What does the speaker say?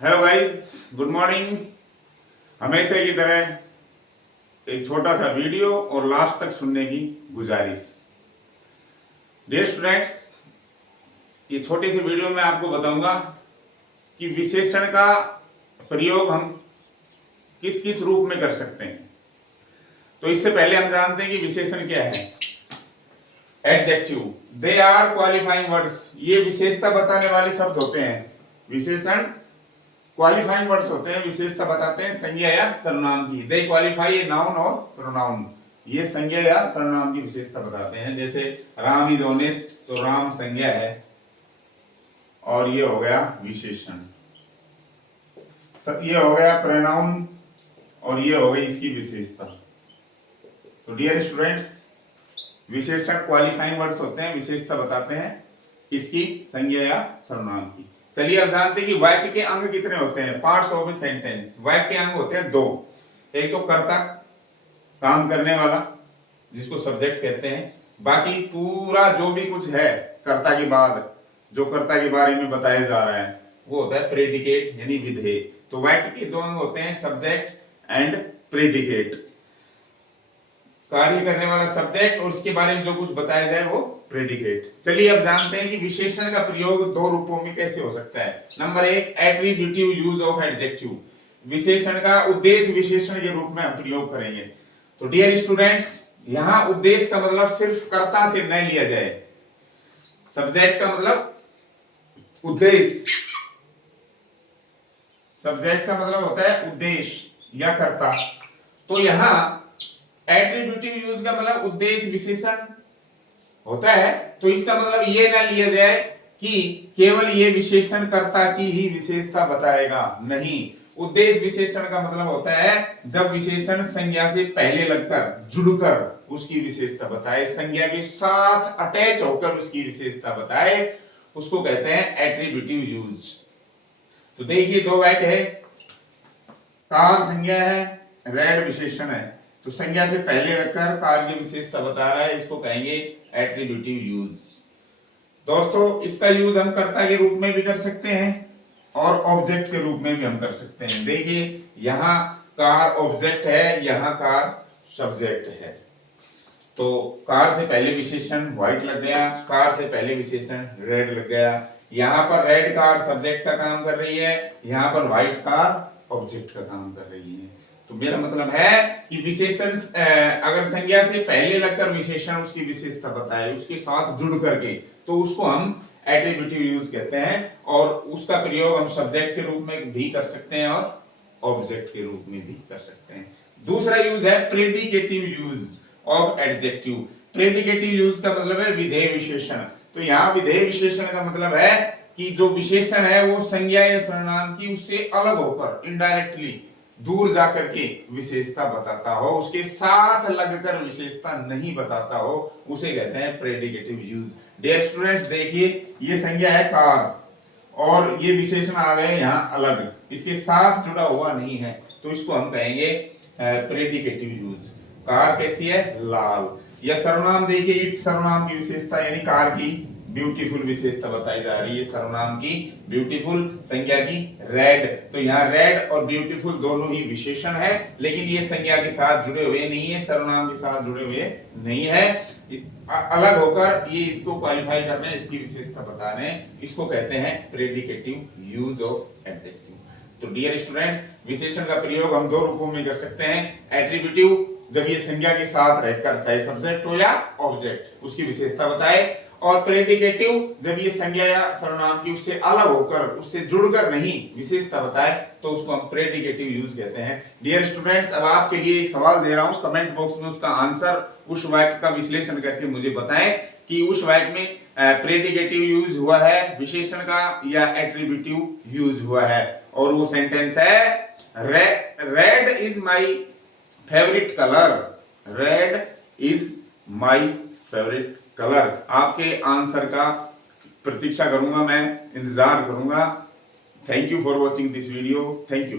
Hello guys, good morning. हमेशा की तरह एक छोटा सा वीडियो और लास्ट तक सुनने की गुजारिश। डियर स्टूडेंट्स, ये छोटी सी वीडियो में आपको बताऊंगा कि विशेषण का प्रयोग हम किस किस रूप में कर सकते हैं। तो इससे पहले हम जानते हैं कि विशेषण क्या है। Adjective, they are qualifying words, ये विशेषता बताने वाले शब्द होते हैं। विशेषण क्वालिफाइंग वर्ड्स होते हैं, विशेषता बताते हैं संज्ञा या सर्वनाम की। दे क्वालिफाई नाउन और प्रोनाउन, ये संज्ञा या सर्वनाम की विशेषता बताते हैं। जैसे राम इज ऑनेस्ट, तो राम संज्ञा है और ये हो गया विशेषण। ये हो गया प्रोनाउन और ये हो गई इसकी विशेषता। तो डियर स्टूडेंट्स, विशेषण क्वालिफाइंग वर्ड्स होते हैं, विशेषता बताते हैं इसकी संज्ञा या सर्वनाम की। चलिए अब जानते हैं कि वाक्य के अंग कितने होते हैं। पार्ट्स ऑफ ए सेंटेंस, वाक्य के अंग होते हैं दो। एक तो कर्ता, काम करने वाला, जिसको सब्जेक्ट कहते हैं। बाकी पूरा जो भी कुछ है कर्ता के बाद, जो कर्ता के बारे में बताया जा रहा है, वो होता है प्रेडिकेट यानी विधेय। तो वाक्य के दो अंग होते हैं, सब्जेक्ट एंड प्रेडिकेट। कार्य करने वाला सब्जेक्ट और उसके बारे में जो कुछ बताया जाए वो प्रेडिकेट। चलिए अब जानते हैं कि विशेषण का प्रयोग दो रूपों में कैसे हो सकता है। नंबर एक, एट्रीब्यूटिव यूज ऑफ एडजेक्टिव, विशेषण का उद्देश्य विशेषण के रूप में हम प्रयोग करेंगे। तो डियर स्टूडेंट्स, यहां उद्देश्य का मतलब सिर्फ कर्ता से न लिया जाए। सब्जेक्ट का मतलब उद्देश्य, सब्जेक्ट का मतलब होता है उद्देश्य या कर्ता। तो यहां एट्रीब्यूटिव यूज का मतलब उद्देश्य विशेषण होता है, तो इसका मतलब ये ना लिया जाए कि केवल ये विशेषण कर्ता की ही विशेषता बताएगा। नहीं, उद्देश्य विशेषण का मतलब होता है जब विशेषण संज्ञा से पहले लगकर, जुड़कर उसकी विशेषता बताए, संज्ञा के साथ अटैच होकर उसकी विशेषता बताए, उसको कहते हैं एट्रीब्यूटिव यूज। तो देखिए दो वाक्य है, कार संज्ञा है, रेड विशेषण है। तो संज्ञा से पहले रखकर कार्य की विशेषता बता रहा है, इसको कहेंगे एट्रीब्यूटिव यूज। दोस्तों, इसका यूज हम कर्ता के रूप में भी कर सकते हैं और ऑब्जेक्ट के रूप में भी हम कर सकते हैं। देखिए यहां कार ऑब्जेक्ट है, यहां कार सब्जेक्ट है। तो कार से पहले विशेषण व्हाइट लग गया, कार से पहले विशेषण रेड लग गया। यहां पर रेड कार सब्जेक्ट का काम कर रही है, यहां पर व्हाइट कार ऑब्जेक्ट का काम कर रही है। तो मेरा मतलब है कि विशेषण अगर संज्ञा से पहले लगकर विशेषण उसकी विशेषता बताए, उसके साथ जुड़ करके, तो उसको हम एट्रीब्यूटिव यूज कहते हैं। और उसका प्रयोग हम सब्जेक्ट के रूप में भी कर सकते हैं और ऑब्जेक्ट के रूप में भी कर सकते हैं। दूसरा यूज है predicative use of adjective. Predicative use का मतलब है विधेय विशेषण। तो यहाँ विधेय विशेषण का मतलब है कि जो विशेषण है वो संज्ञा या सर्वनाम की उससे अलग होकर, इनडायरेक्टली दूर जाकर के विशेषता बताता हो, उसके साथ लगकर विशेषता नहीं बताता हो, उसे कहते हैं प्रेडिकेटिव यूज। डियर स्टूडेंट्स, देखिए ये संज्ञा है कार और ये विशेषण आ गए यहाँ अलग, इसके साथ जुड़ा हुआ नहीं है, तो इसको हम कहेंगे प्रेडिकेटिव यूज। कार कैसी है, लाल। या सर्वनाम देखिए, इट सर्वनाम की विशेषता यानी कार की ब्यूटीफुल विशेषता बताई जा रही है, सर्वनाम की ब्यूटीफुल, संज्ञा की रेड। तो यहाँ रेड और ब्यूटीफुल दोनों ही विशेषण है, लेकिन ये संज्ञा के साथ जुड़े हुए नहीं है, सर्वनाम के साथ जुड़े हुए नहीं है, अलग होकर ये इसको क्वालिफाई कर रहे हैं, इसकी विशेषता बता रहे हैं, इसको कहते हैं प्रेडिकेटिव यूज ऑफ एडजेक्टिव। तो डियर स्टूडेंट्स, विशेषण का प्रयोग हम दो रूपों में कर सकते हैं। एट्रीब्यूटिव, जब ये संज्ञा के साथ रहकर, चाहे सब्जेक्ट हो या ऑब्जेक्ट, उसकी विशेषता बताए। और प्रेडिकेटिव, जब ये संज्ञा या सर्वनाम की उससे अलग होकर, उससे जुड़कर नहीं विशेषता बताए, तो उसको हम प्रेडिकेटिव यूज कहते हैं। डियर स्टूडेंट्स, अब आपके लिए एक सवाल दे रहा हूं, कमेंट बॉक्स में उसका आंसर, उस वाक्य का विश्लेषण करके मुझे बताएं कि उस वाक्य में प्रेडिकेटिव यूज हुआ है विशेषण का या एट्रीब्यूटिव यूज हुआ है। और वो सेंटेंस है, red is my favourite colour, red is my favourite colour. आपके आंसर का प्रतीक्षा करूंगा, मैं इंतजार करूंगा। Thank you for watching this video, thank you.